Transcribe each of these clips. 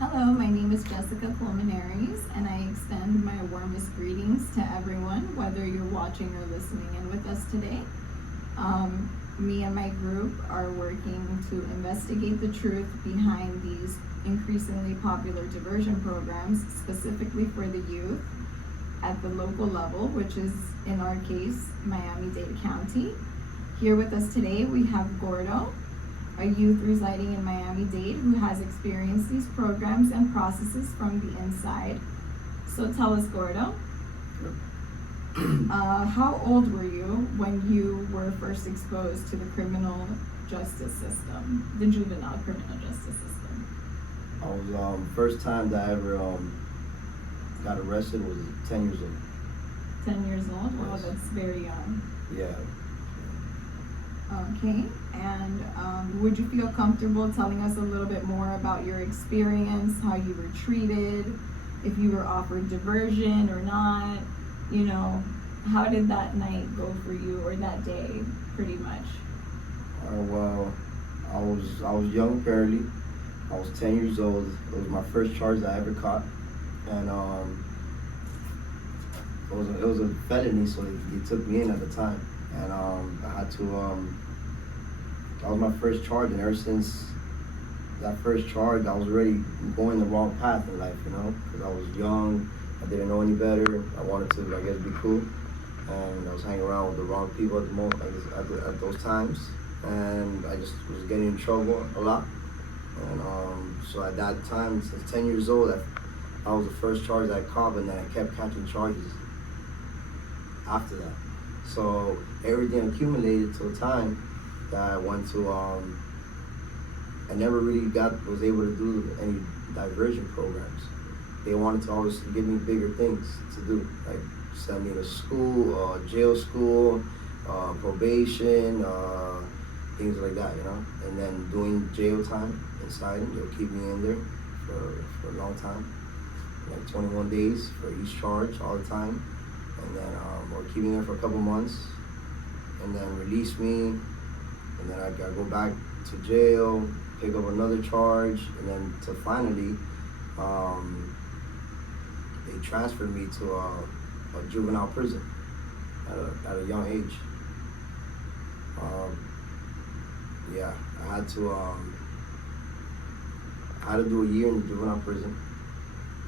Hello, my name is Jessica Colmenares, and I extend my warmest greetings to everyone, whether you're watching or listening in with us today. Me and my group are working to investigate the truth behind these increasingly popular diversion programs, specifically for the youth at the local level, which is, in our case, Miami-Dade County. Here with us today, we have Gordo, a youth residing in Miami-Dade who has experienced these programs and processes from the inside. So tell us, Gordo, how old were you when you were first exposed to the criminal justice system, the juvenile criminal justice system? I was, first time that I ever got arrested was 10 years old. 10 years old? Wow, Yes. that's very young. Yeah. Okay, and would you feel comfortable telling us a little bit more about your experience, how you were treated, if you were offered diversion or not? You know, how did that night go for you, or that day, pretty much? Well, I was young apparently. I was 10 years old. It was my first charge that I ever caught, and it was a felony, so they took me in at the time, and I had to. That was my first charge, and ever since that first charge, I was already going the wrong path in life, you know, because I was young. I didn't know any better. I wanted to, I guess, be cool, and I was hanging around with the wrong people at the moment, at those times, and I just was getting in trouble a lot. And so at that time, since 10 years old, I was the first charge that I caught, and then I kept catching charges after that. So everything accumulated to a time that I went to. I never really was able to do any diversion programs. They wanted to always give me bigger things to do, like send me to school, jail school, probation, things like that, you know. And then doing jail time inside, they'll keep me in there for a long time, like 21 days for each charge all the time. And then or keep me there for a couple months, and then release me, and then I gotta go back to jail, pick up another charge, and then to finally, they transferred me to a juvenile prison at a young age. Yeah, I had to do a year in the juvenile prison.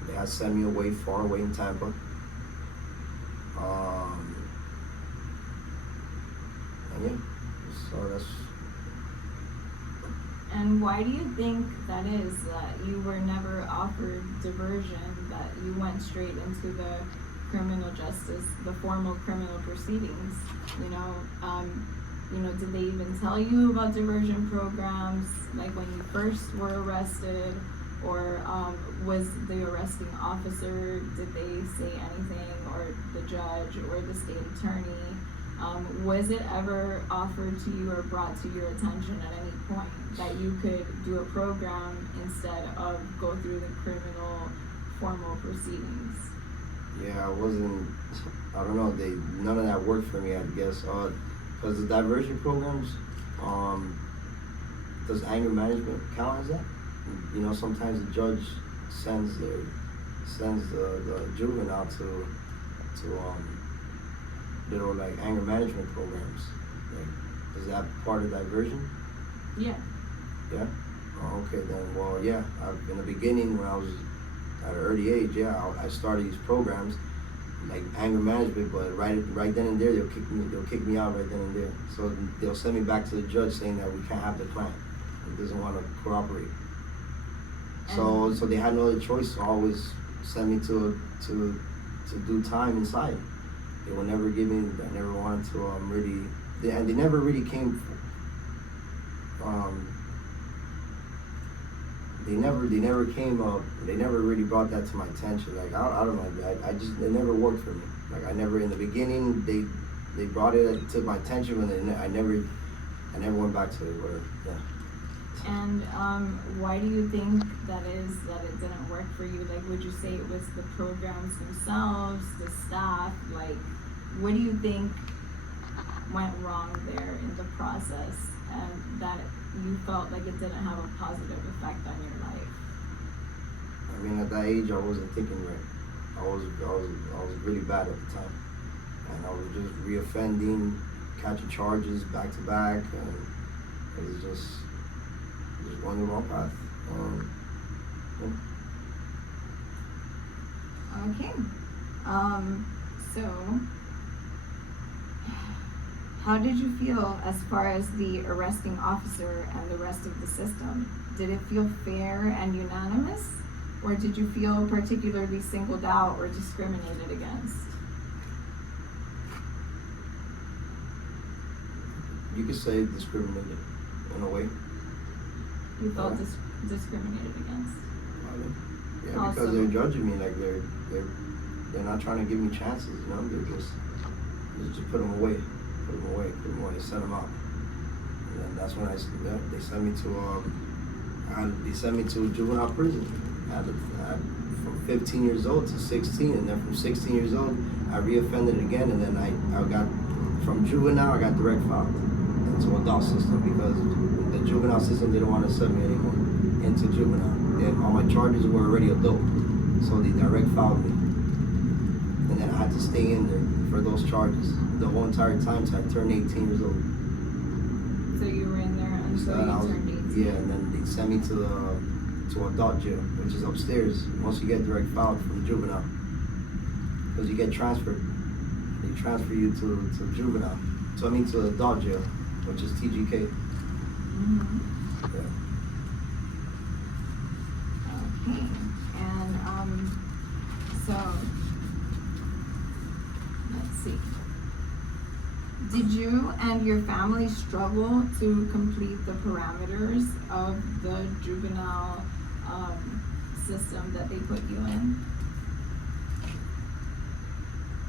They had sent me away, far away in Tampa. And yeah, so that's. And why do you think that is, that you were never offered diversion, that you went straight into the criminal justice, the formal criminal proceedings? Did they even tell you about diversion programs, like when you first were arrested, or was the arresting officer, did they say anything, or the judge, or the state attorney? Was it ever offered to you or brought to your attention at any point that you could do a program instead of go through the criminal formal proceedings? Yeah, I don't know, none of that worked for me, I guess, because the diversion programs, does anger management count as that? You know, sometimes the judge sends the juvenile to little like anger management programs. Like, is that part of diversion? Yeah. Yeah? Oh, okay then. Well, yeah. In the beginning, when I was at an early age, yeah, I started these programs like anger management, but right then and there, they'll kick me out right then and there. So they'll send me back to the judge saying that we can't have the client. He doesn't want to cooperate. So they had no other choice to always send me to do time inside. They would never give me. I never wanted to really. They never really came. They never came up. They never really brought that to my attention. Like I don't know. It never worked for me. Like I never in the beginning they brought it to my attention, and I never went back to it. Whatever. Yeah. And why do you think that is, that it didn't work for you? Like, would you say it was the programs themselves, the staff? Like, what do you think went wrong there in the process, and that you felt like it didn't have a positive effect on your life? mean, at that age, I wasn't thinking right. I was really bad at the time, and I was just reoffending, catching charges back to back, and it was just going the wrong path. Okay. So, how did you feel as far as the arresting officer and the rest of the system? Did it feel fair and unanimous, or did you feel particularly singled out or discriminated against? You could say discriminated in a way. You felt discriminated against? Yeah, Also, because they're judging me like they're not trying to give me chances, you know. They're just put them away, send them out. And then that's when they sent me to juvenile prison. From 15 years old to 16, and then from 16 years old, I reoffended again, and then I got, from juvenile, I got direct filed into adult system because the juvenile system didn't want to send me anymore into juvenile. All my charges were already adult, so they direct filed me, and then I had to stay in there for those charges the whole entire time till I turned 18 years old. So you were in there until you turned 18? Yeah, and then they sent me to adult jail, which is upstairs. Once you get direct filed from juvenile, because you get transferred, they transfer you to juvenile. So I mean to adult jail, which is TGK. Mm-hmm. Yeah. Okay, and so let's see. Did you and your family struggle to complete the parameters of the juvenile system that they put you in?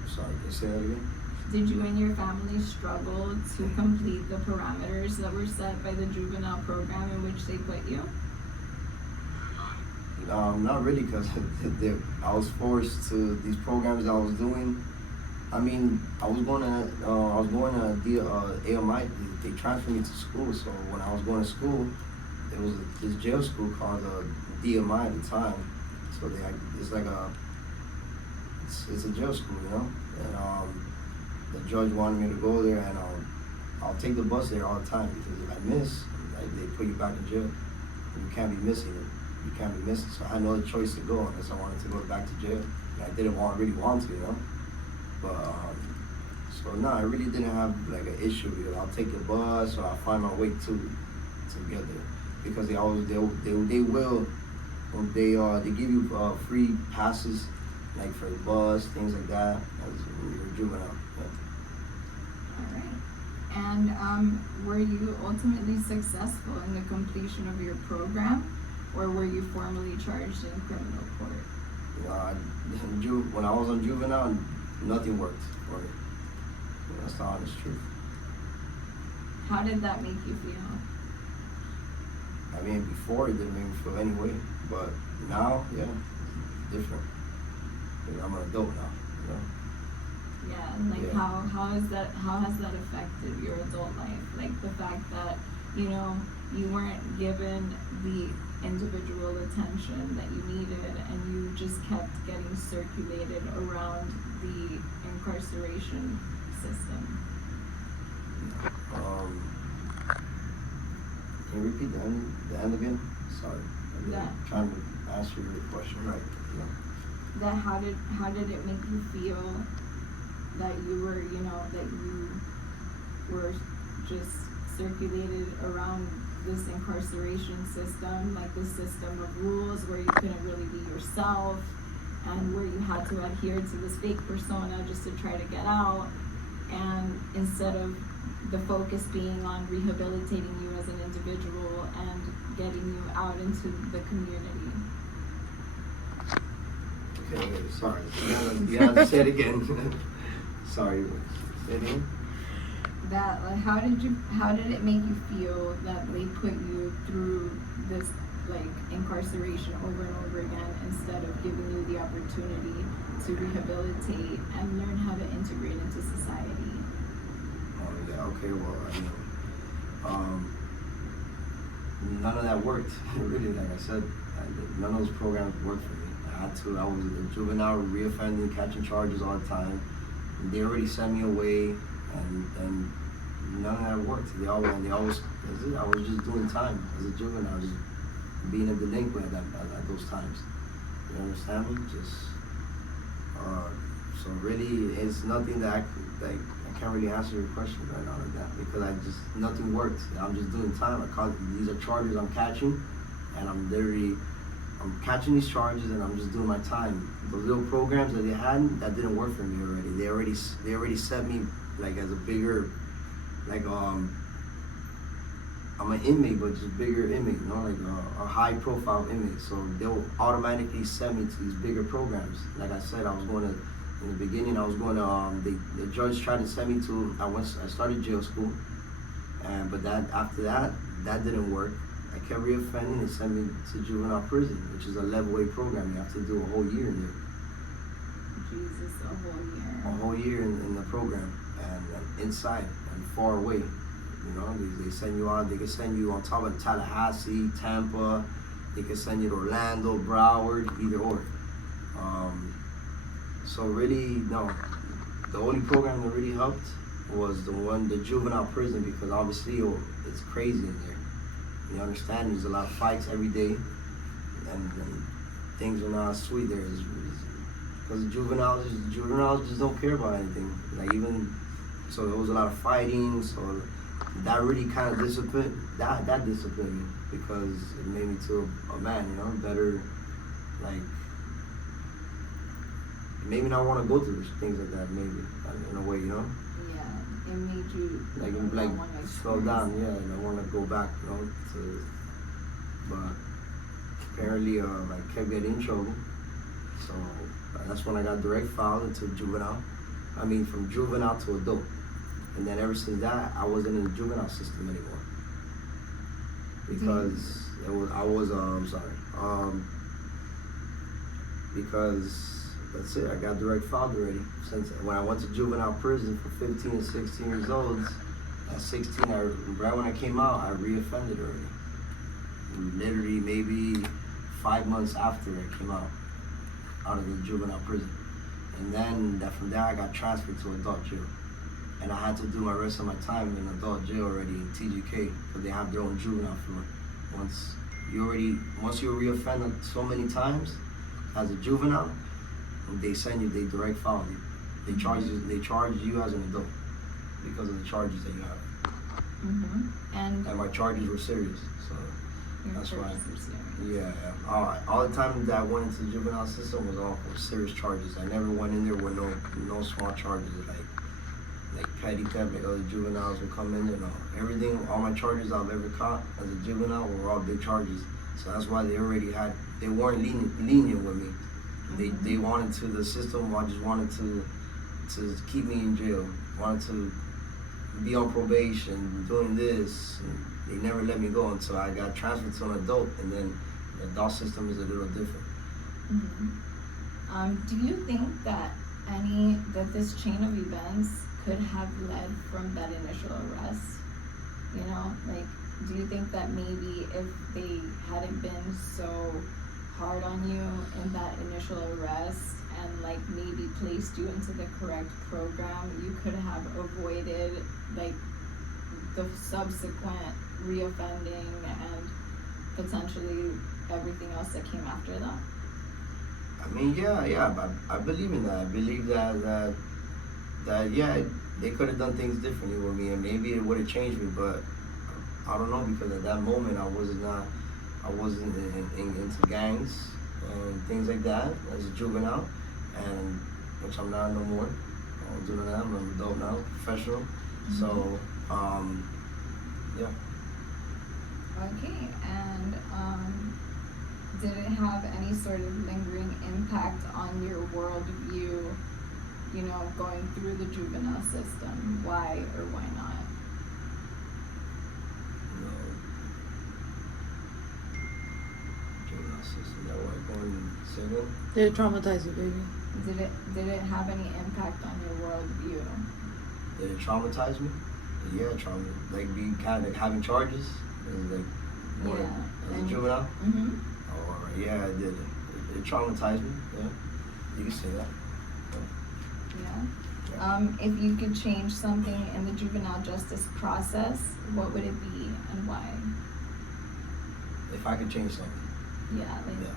Sorry, can you say that again? Did you and your family struggle to complete the parameters that were set by the juvenile program in which they put you? Not really, because I was forced to these programs I was doing. I mean, I was going to AMI. They transferred me to school. So when I was going to school, it was this jail school called DMI at the time. So it's a jail school, you know. And the judge wanted me to go there, and I'll take the bus there all the time because if I miss, they put you back in jail. And you can't be missing it. You can't be missing. So I had no other choice to go unless I wanted to go back to jail. And I didn't really want to, you know. But so no, I really didn't have like an issue with it. I'll take the bus or I'll find my way to get there because they will they give you free passes like for the bus, things like that as when you're juvenile. Yeah. All right. And were you ultimately successful in the completion of your program, or were you formally charged in criminal court? When I was on juvenile, nothing worked for me. That's the honest truth. How did that make you feel? I mean, before it didn't make me feel any way, but now, yeah, it's different. I'm an adult now, you know. Yeah, and like how has that affected your adult life? Like the fact that, you know, you weren't given the individual attention that you needed, and you just kept getting circulated around the incarceration system. Can you repeat the end again? Sorry, I'm trying to answer your question right. Yeah. That how did it make you feel that you were, you know, that you were just circulated around this incarceration system, like this system of rules where you couldn't really be yourself, and where you had to adhere to this fake persona just to try to get out, and instead of the focus being on rehabilitating you as an individual and getting you out into the community? Okay, sorry. You have to say it again. Sorry. Say it again. That, like, how did it make you feel that they put you through this, like, incarceration over and over again instead of giving you the opportunity to rehabilitate and learn how to integrate into society? Yeah, okay, well, none of that worked. Really, like I said, none of those programs worked for me. I was a juvenile, reoffending, catching charges all the time. And they already sent me away, and none of that worked. They always, that's it. I was just doing time as a juvenile, just being a delinquent at those times. You understand me? So really, it's nothing that I can't really answer your question right now like that, because nothing worked. I'm just doing time. These are charges I'm catching, and I'm catching these charges, and I'm just doing my time. The little programs that they had, that didn't work for me already. They already set me like as a bigger, like I'm an inmate, but just bigger inmate, you know, like a high profile inmate. So they'll automatically send me to these bigger programs. Like I said, in the beginning, I was going to, the judge tried to send me to, I started jail school, but after that didn't work. I kept reoffending. They sent me to juvenile prison, which is a level A program. You have to do a whole year in there. Jesus, a whole year. A whole year in the program, and inside and far away. You know, they send you out. They can send you on top of Tallahassee, Tampa. They can send you to Orlando, Broward, either or. So really, no. The only program that really helped was the juvenile prison, because obviously it's crazy in there. You understand? There's a lot of fights every day, and things are not sweet there. Because juveniles just don't care about anything. Like so there was a lot of fighting. So that really kind of disciplined me, because it made me to a man, you know, better, like, it made me not want to go through things like that, maybe, in a way, you know? Yeah, it made you like slow down, yeah, and I want to go back, you know, but apparently I kept getting in trouble, so that's when I got direct filed into juvenile. From juvenile to adult. And then ever since that, I wasn't in the juvenile system anymore. Because because that's it, I got direct filed already. Since when I went to juvenile prison for 15 and 16 years old, at 16, right when I came out, I reoffended already. Literally maybe 5 months after I came out of the juvenile prison. And then from there, I got transferred to adult jail. And I had to do my rest of my time in adult jail already in TGK, because they have their own juvenile floor. Once you reoffend so many times as a juvenile, they direct file you. They charge you as an adult because of the charges that you have. Mm-hmm. And my charges were serious, so that's why. Yeah. All the time that I went into the juvenile system was all for serious charges. I never went in there with no small charges like petty theft, like other juveniles would come in there. No, everything, all my charges I've ever caught as a juvenile were all big charges. So that's why they weren't lenient with me. They wanted to, the system just wanted to keep me in jail, wanted to be on probation, doing this. And they never let me go until I got transferred to an adult, and then the adult system is a little different. Mm-hmm. Do you think that this chain of events could have led from that initial arrest? You know, like, do you think that maybe if they hadn't been so hard on you in that initial arrest and like maybe placed you into the correct program, you could have avoided like the subsequent reoffending and potentially everything else that came after that? Yeah, I believe in that. I believe that they could have done things differently with me, and maybe it would have changed me, but I don't know, because at that moment I wasn't into gangs and things like that as a juvenile, and which I'm not no more. I'm doing that. I'm an adult now, professional. Mm-hmm. So, yeah. Okay, and did it have any sort of lingering impact on your worldview, you know, going through the juvenile system? Why or why not? No. Juvenile system, that way going single? Did it traumatize you, baby? Did it have any impact on your worldview? Did it traumatize me? Yeah, like having charges, like, yeah, as a juvenile. Mm-hmm. Oh, yeah, it did. it traumatized me. Yeah, you can say that. Yeah. If you could change something in the juvenile justice process, what would it be and why? If I could change something. Yeah, like, Yeah.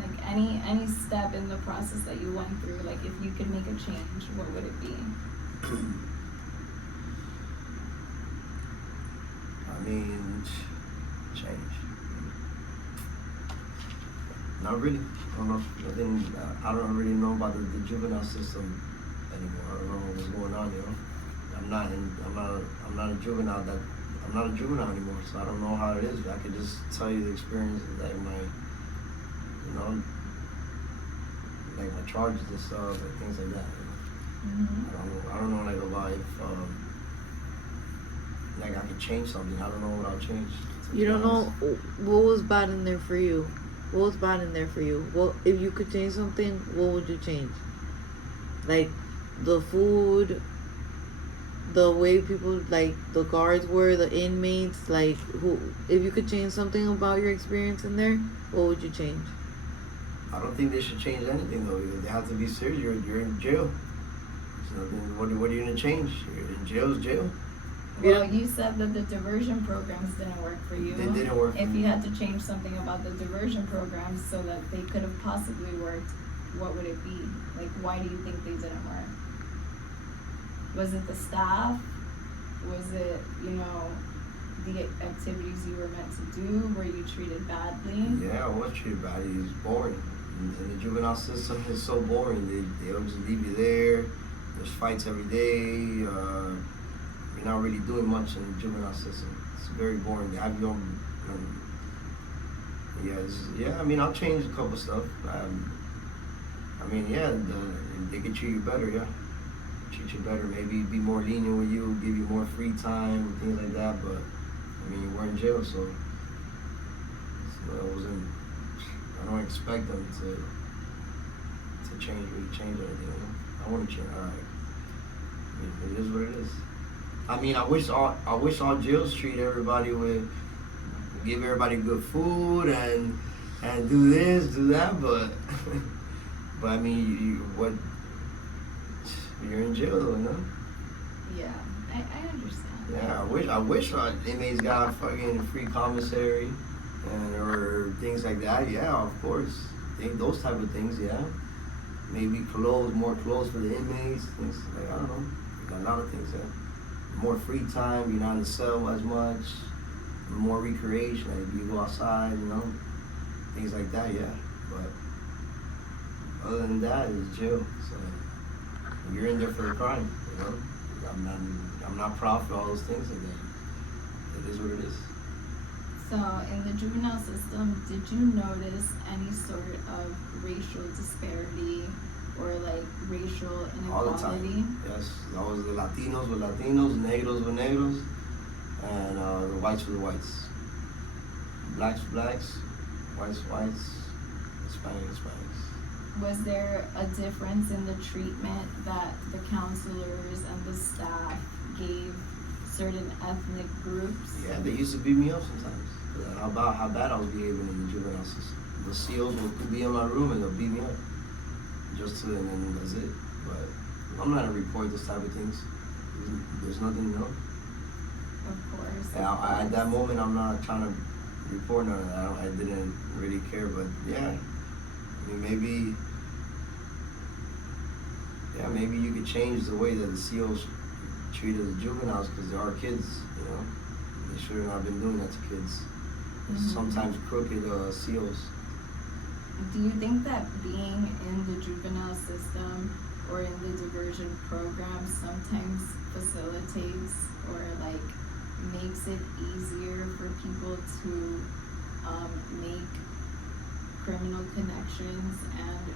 like any step in the process that you went through, like if you could make a change, what would it be? I mean, change. Not really. I don't know. I don't really know about the juvenile system anymore. I don't know what's going on. I'm not a juvenile. I'm not a juvenile anymore. So I don't know how it is. But I could just tell you the experience, like like my charges and stuff, and things like that. I don't know like about if like I could change something. I don't know what I'll change. You don't know what was bad in there for you. What was bad in there for you? What if you could change something? What would you change? Like the food, the way people, like the guards were, the inmates, like who? If you could change something about your experience in there, what would you change? I don't think they should change anything though. They have to be serious. You're in jail. So what are you gonna change? You're in jail is jail. Well, you said that the diversion programs didn't work for you. They didn't work. If you had to change something about the diversion programs so that they could have possibly worked, what would it be? Like, why do you think they didn't work? Was it the staff? Was it, the activities you were meant to do? Were you treated badly? Yeah, I was treated badly. It was boring. And the juvenile system is so boring. They'll just leave you there. There's fights every day. You're not really doing much in the juvenile system. It's very boring. They have your own. I mean, I'll change a couple stuff. They can treat you better. Yeah, treat you better. Maybe be more lenient with you, give you more free time and things like that. But I mean, you were in jail, so I wasn't. I don't expect them to change anything. I want to change. All right. I mean, it is what it is. I mean, I wish all jails treat everybody with, give everybody good food and do this, do that, but I mean, you're in jail, Yeah, I understand. Yeah, I wish our inmates got fucking free commissary or things like that. Yeah, of course, those type of things. Yeah, maybe more clothes for the inmates. Things like I don't know, a lot of things. Yeah. More free time, you're not in the cell as much, more recreation, like you go outside, things like that, yeah. But other than that, it's jail. So you're in there for the crime, I'm not proud for all those things like that. It is what it is. So in the juvenile system, did you notice any sort of racial disparity or like racial inequality? All the time. Yes, that was the Latinos with Latinos, Negros with Negros, and the whites with the whites. Blacks with blacks, whites with whites, Hispanics. Was there a difference in the treatment that the counselors and the staff gave certain ethnic groups? Yeah, they used to beat me up sometimes. How bad I was behaving in the juvenile system. The COs would be in my room and they'll beat me up. And then that's it. But I'm not gonna report those type of things. There's nothing to know. Of course. At that moment, I'm not trying to report none of that. I didn't really care, but yeah. I mean, maybe you could change the way that the COs treated the juveniles because they are kids, They should have not been doing that to kids. Sometimes crooked COs. Do you think that being in the juvenile system or in the diversion program sometimes facilitates or like makes it easier for people to make criminal connections and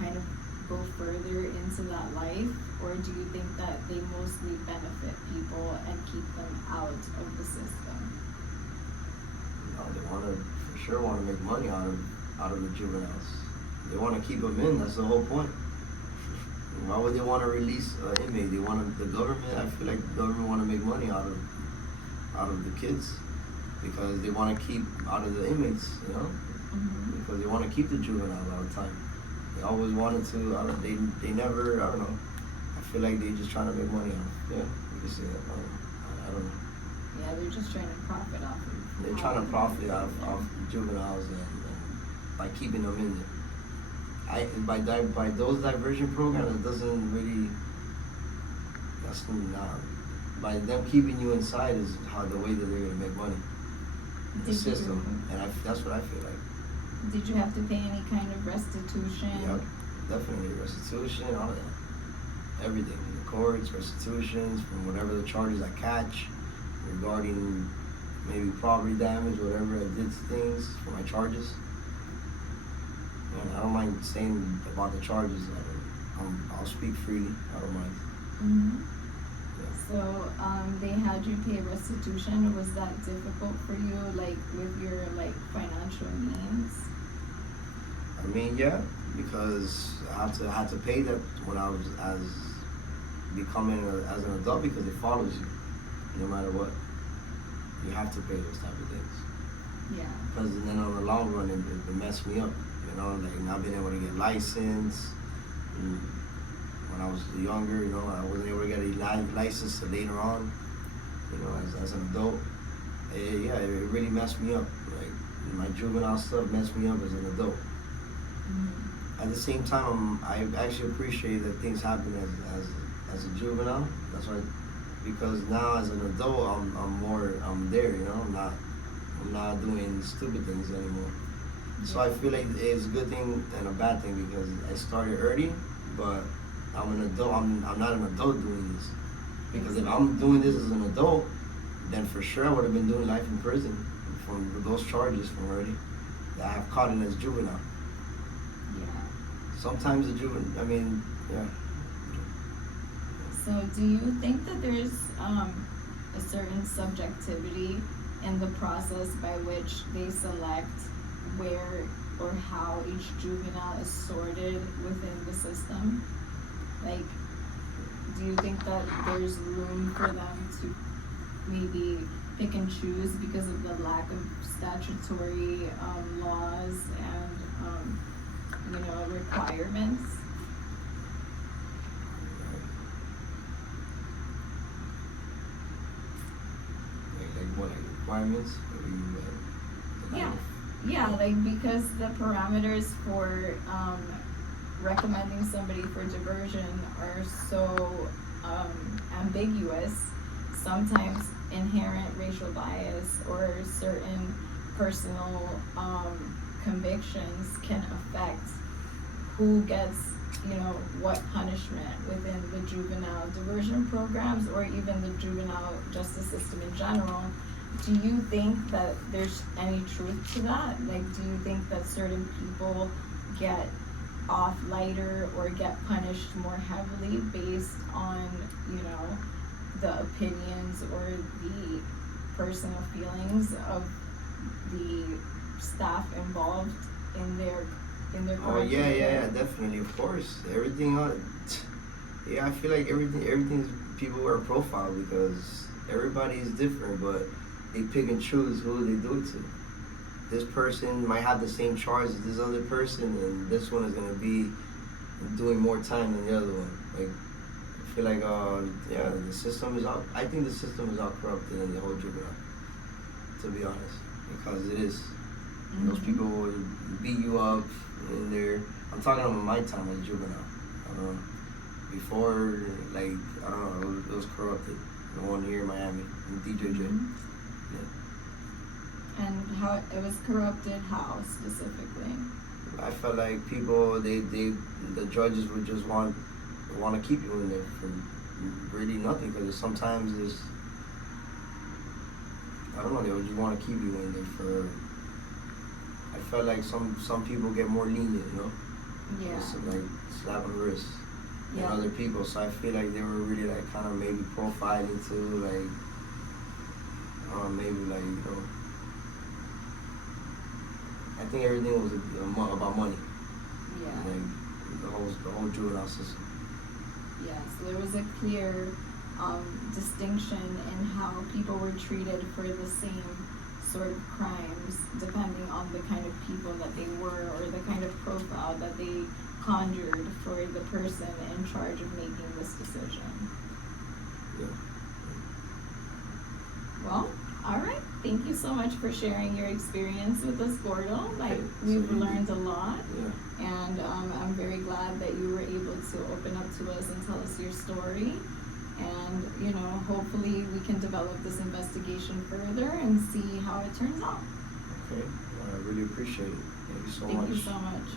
kind of go further into that life? Or do you think that they mostly benefit people and keep them out of the system? No, they for sure want to make money out of the juveniles. They want to keep them in. That's the whole point. Why would they want to release an inmate? The government. I feel like the government want to make money out of the kids because they want to keep out of the inmates. because they want to keep the juveniles all the time. They always wanted to. They never. I don't know. I feel like they just trying to make money off. Yeah, you can say that. I don't know. Yeah, they're just trying to profit off of. They're trying to profit off juveniles and by keeping them in there. By those diversion programs, it doesn't really. That's not. By them keeping you inside is how the way that they're gonna make money. The system, and that's what I feel like. Did you have to pay any kind of restitution? Yep, definitely restitution, all of that, everything. The courts, restitutions from whatever the charges I catch regarding maybe property damage, whatever I did things for my charges. And I don't mind saying about the charges. I'll speak freely. I don't mind. So they had you pay restitution. Was that difficult for you, like with your financial means? I mean, yeah, because I had to pay that when I was becoming as an adult, because it follows you no matter what. You have to pay those type of things. Yeah. Because then on the long run, it messed me up. You know, like not being able to get licensed. When I was younger, you know, I wasn't able to get a license till later on. You know, as an adult, it really messed me up. Like my juvenile stuff messed me up as an adult. At the same time, I actually appreciate that things happen as a juvenile. That's why, because now as an adult, I'm there. You know, I'm not doing stupid things anymore. So I feel like it's a good thing and a bad thing, because I started early, but I'm an adult. I'm not an adult doing this. Because if I'm doing this as an adult, then for sure I would have been doing life in prison from those charges from already that I have caught in as juvenile. Yeah. Sometimes the juvenile, I mean, yeah. So do you think that there's a certain subjectivity in the process by which they select where or how each juvenile is sorted within the system? Like, do you think that there's room for them to maybe pick and choose because of the lack of statutory laws and requirements? Like what, like requirements? Yeah, like because the parameters for recommending somebody for diversion are so ambiguous. Sometimes inherent racial bias or certain personal convictions can affect who gets, what punishment within the juvenile diversion programs or even the juvenile justice system in general. Do you think that there's any truth to that? Like, do you think that certain people get off lighter or get punished more heavily based on, the opinions or the personal feelings of the staff involved in their Oh yeah, definitely, of course. Everything I feel like everything's people are profiled because everybody is different, but they pick and choose who they do it to. This person might have the same charge as this other person, and this one is gonna be doing more time than the other one. Like, I feel like, the system is all. I think the system is all corrupted in the whole juvenile. To be honest, because it is. Mm-hmm. Those people will beat you up in there. I'm talking about my time as juvenile. I don't know. Before, like, I don't know, it was corrupted. The one here in Miami, in DJJ. Mm-hmm. And how it was corrupted? How specifically? I felt like people, the judges would just want to keep you in there for really nothing, because sometimes there's, I don't know, they would just want to keep you in there for. I felt like some people get more lenient, Yeah. Just like slap on the wrist. Yeah. And other people, so I feel like they were really like kind of maybe profiling to like, maybe like I think everything was about money. Yeah. Like the whole juvenile system. Yeah. So there was a clear distinction in how people were treated for the same sort of crimes depending on the kind of people that they were or the kind of profile that they conjured for the person in charge of making this decision. Yeah. Well, all right. Thank you so much for sharing your experience with us, Gordo. Okay, We've so you- learned a lot, Yeah. and I'm very glad that you were able to open up to us and tell us your story. And, you know, hopefully we can develop this investigation further and see how it turns out. Okay. I really appreciate it. Thank you so much. Thank you so much.